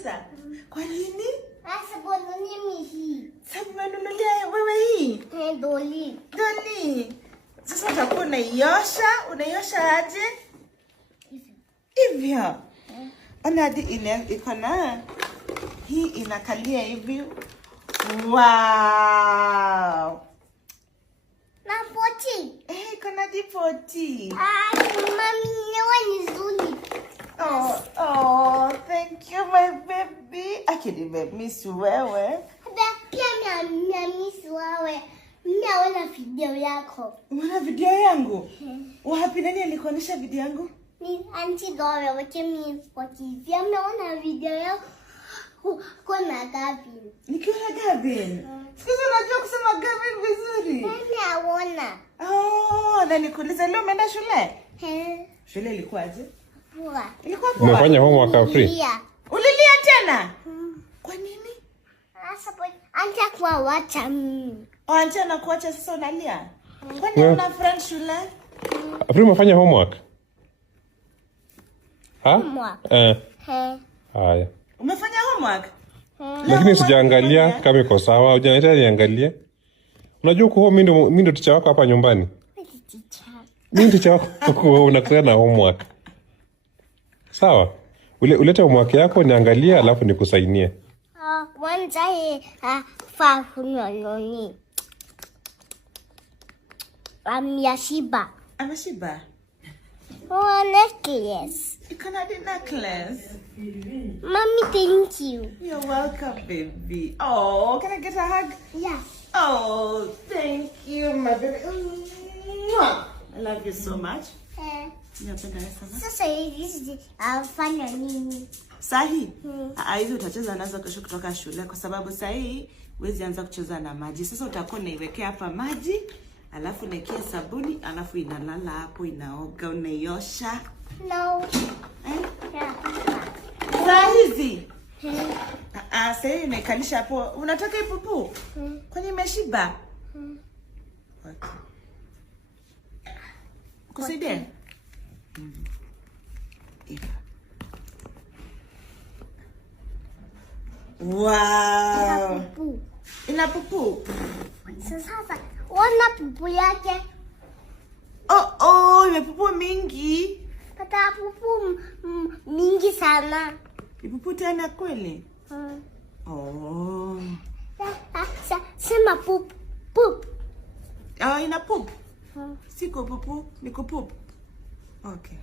pesa? Kwa nini? Sababu mimi hii. Sababu umenunulia wewe hii? Doli. Doli. Sasa utakuwa unaiosha aje? Hivyo. Ona hadi iko na hii inakalia hivi. Wow. Na poti. Iko na poti. Mami ni nzuri. Oh, thank you my baby. Akini miss wewe. Pia miss wewe. Naona video yako. Unaona video yangu? Wapi, nani alikuonyesha video yangu? Ni Auntie Dora wakimi TV. Naona video yako. Kuna Gavin. Nikiwa na Gavin. Sikuza unajua kusema Gavin vizuri. Naona. Na nikuuliza leo umeenda shule? Shule ilikuwaje? Poa. Ilikuwa poa. Umefanya homework free? Ulilia tena? Kwa nini? Sababu Auntie kwa wacha mimi. Auntie anakuacha sasa unalia? Kwani una friend shule? Free umefanya homework? Homework. Haya. Umefanya homework? Lakini sijaangalia kama iko sawa. Hujaniita niangalie. Unajua uko mimi ndo teacher wako hapa nyumbani. Mimi teacher wako unakuwa na homework. Sawa? Ulete homework yako niangalie alafu nikusainie. Kwanza fa kunoni. Ameshiba. Ameshiba? Necklace. You can add a necklace. Mommy, thank you. You're welcome, baby. Oh, can I get a hug? Yes. Oh, thank you, my baby. I love you so much. Sasa hizi afanya nini? Sahi? Hizi utacheza nazo kesho kutoka shule kwa sababu sahi huwezi anza kucheza na maji. Sasa utakuwa unaiwekea hapa maji, alafu unaekea sabuni, alafu inalala hapo, inaoga, unaiosha. No. Saa hizi? Sasa hii unaikalisha hapo. Unataka ipupu? Kwani imeshiba? Okay. Kusaidia? Wow. Ina pupu. Sasa ona pupu yake. Imepupu mingi. Kata pupu mingi sana. Ipupu tena kweli? Sema pup. Ina pupu. Siko pupu, niko pupu. Okay.